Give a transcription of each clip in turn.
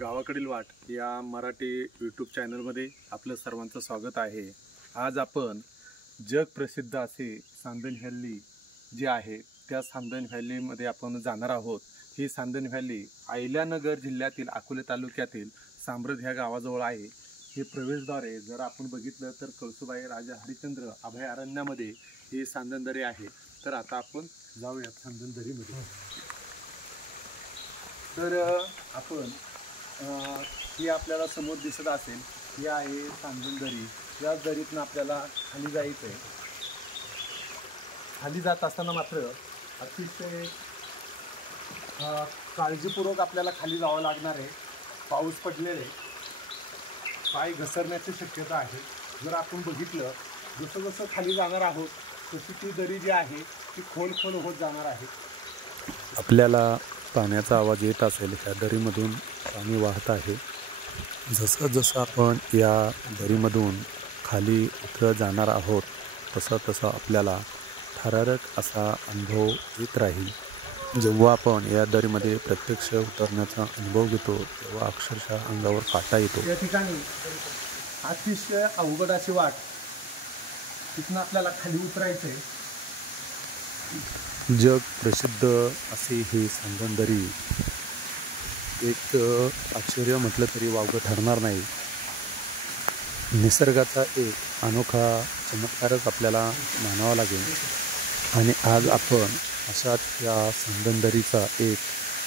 गावाकडील वाट या मराठी यूट्यूब चॅनलमध्ये आपलं सर्वांचं स्वागत आहे। आज आपण जग प्रसिद्ध असे सांदन व्हॅली जी आहे त्या सांदन व्हॅलीमध्ये आपण जाणार आहोत। ही सांदन व्हॅली अहिल्यानगर जिल्ह्यातील अकोले तालुक्यातील सांब्रद ह्या गावाजवळ आहे। हे प्रवेशद्वार आहे। जर आपण बघितलं तर कळसुबाई राजा हरिश्चंद्र अभयारण्यामध्ये ही सांदन दरी आहे। तर आता आपण जाऊया सांदन दरीमध्ये। तर आपण ही आपल्याला समोर दिसत असेल, ही आहे सांदन दरी। या दरीतून आपल्याला खाली जायचं आहे। खाली जात असताना मात्र अतिशय काळजीपूर्वक आपल्याला खाली जावं लागणार आहे। पाऊस पडलेले पाय घसरण्याची शक्यता आहे। जर आपण बघितलं जसं जसं खाली जाणार आहोत तशी ती दरी जी आहे ती खोल होत जाणार आहे। आपल्याला पाण्याचा आवाज येत असेल, ह्या दरीमधून पाणी वाहत आहे। जसं जसं आपण या दरीमधून खाली उतरत जाणार आहोत तसं तसं आपल्याला थरारक असा अनुभव येत राहील। जेव्हा आपण या दरीमध्ये प्रत्यक्ष उतरण्याचा अनुभव घेतो तेव्हा अक्षरशः अंगावर काटा येतो। या ठिकाणी अतिशय अवघड अशी वाट, तिथून आपल्याला खाली उतरायचं आहे। जग प्रसिद्ध अशी ही सांदन दरी एक आश्चर्य म्हटलं तरी वावगं ठरणार नाही। निसर्गाचा एक अनोखा चमत्कारच आपल्याला मानावा लागेल। आणि आज आपण अशाच या सांदन दरीचा एक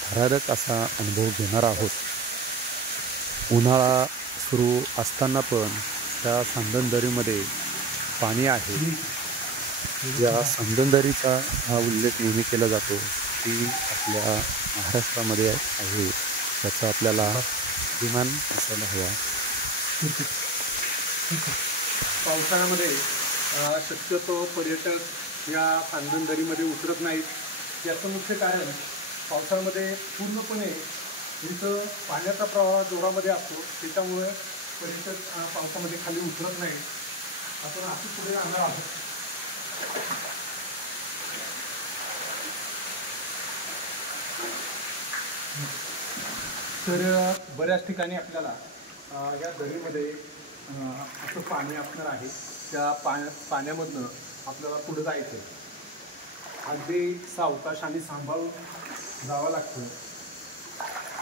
थरारक असा अनुभव घेणार आहोत। उन्हाळा सुरू असताना पण त्या सांदन दरीमध्ये पाणी आहे। या सांदन दरीचा हा उल्लेख नेहमी केला जातो की आपल्या महाराष्ट्रामध्ये आहे, त्याचा आपल्याला अभिमान असायला हवा। पावसाळ्यामध्ये शक्यतो पर्यटक या सांदन दरीमध्ये उतरत नाहीत। याचं मुख्य कारण पावसाळ्यामध्ये पूर्णपणे इथं पाण्याचा प्रवाह जोरामध्ये असतो, त्याच्यामुळे पर्यटक पावसामध्ये खाली उतरत नाही। आपण असं पुढे जाणार आहोत। तर बऱ्याच ठिकाणी आपल्याला या दरीमध्ये असं पाणी असणार आहे। त्या पाण्यामधनं आपल्याला पुढे जायचं आहे। अगदी सावकाश आणि सांभाळून जावं लागतं।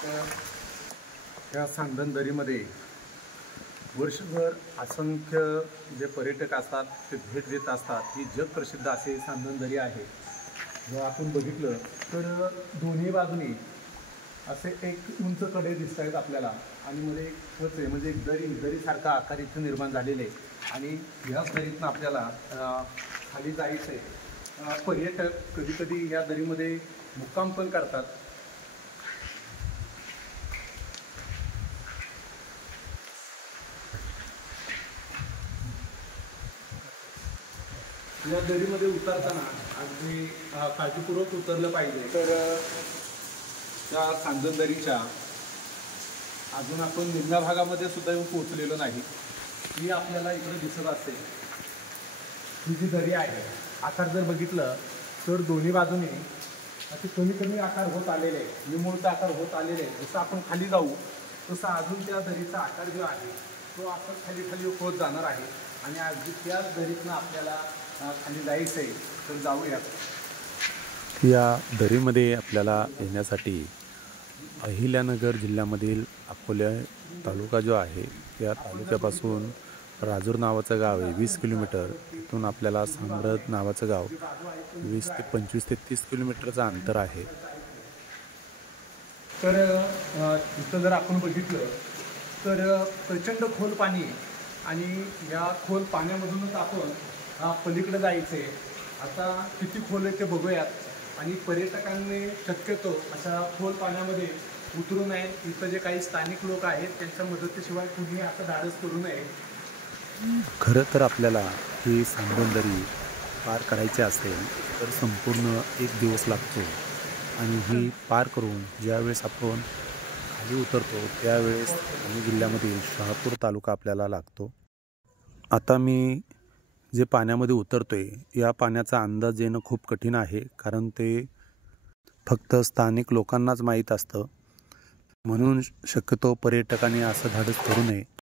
तर या सांदन दरीमध्ये वर्षभर असंख्य जे पर्यटक असतात ते भेट देत असतात। ही जग प्रसिद्ध असे सांदन दरी आहे। जर आपण बघितलं तर दोन्ही बाजूनी असे एक उंच कडे दिसत आहेत आपल्याला, आणि मध्ये एक खच आहे, म्हणजे एक दरीसारखा आकार इथं निर्माण झालेले आहे। आणि ह्याच दरीतनं आपल्याला खाली जायचं आहे। पर्यटक कधी कधी या दरीमध्ये मुक्काम पण करतात। या दरीमध्ये उतरताना अगदी काळजीपूर्वक उतरलं पाहिजे। तर त्या सांदन दरीच्या अजून आपण निम्म्या भागामध्ये सुद्धा येऊन पोहोचलेलो नाही। ही आपल्याला इकडे दिसत असेल ही जी दरी आहे, आकार जर बघितलं तर दोन्ही बाजूने असे कमी कमी आकार होत आलेले आहे, निमुळता आकार होत आलेले आहे। जसं आपण खाली जाऊ तसं अजून त्या दरीचा आकार जो आहे तो असं खाली होत जाणार आहे। आणि अगदी त्याच दरीतनं आपल्याला खाली जायचं आहे। तर जाऊयात। या दरीमध्ये आपल्याला येण्यासाठी अहिल्यानगर जिल्ह्यामधील अकोले तालुका जो आहे त्या तालुक्यापासून राजूर नावाचं गाव आहे 20 किलोमीटर। तिथून आपल्याला सांब्रद नावाचं गाव 20 ते 25 ते 30 किलोमीटरचं अंतर आहे। तर इथं जर आपण बघितलं तर प्रचंड खोल पाणी आहे, आणि या खोल पाण्यामधूनच आपण पलीकडे जायचं आहे। आता किती खोल आहे ते बघूयात। आणि पर्यटकांनी शक्यतो अशा खोल पाण्यामध्ये उतरू नये। इथं जे काही स्थानिक लोक आहेत त्यांच्या मदतीशिवाय कुणी असं धाडस करू नये। खरं तर आपल्याला ही सांदन दरी पार करायची असेल तर संपूर्ण एक दिवस लागतो। आणि ही पार करून ज्यावेळेस आपण खाली उतरतो त्यावेळेस ठाणे जिल्ह्यामधील शहापूर तालुका आपल्याला लागतो। आता मी जे पाण्यामध्ये उतरतोय या पाण्याचा अंदाज येणं खूप कठीण आहे, कारण ते फक्त स्थानिक लोकांनाच माहीत असतं। म्हणून शक्यतो पर्यटकांनी असं धाडस करू नये.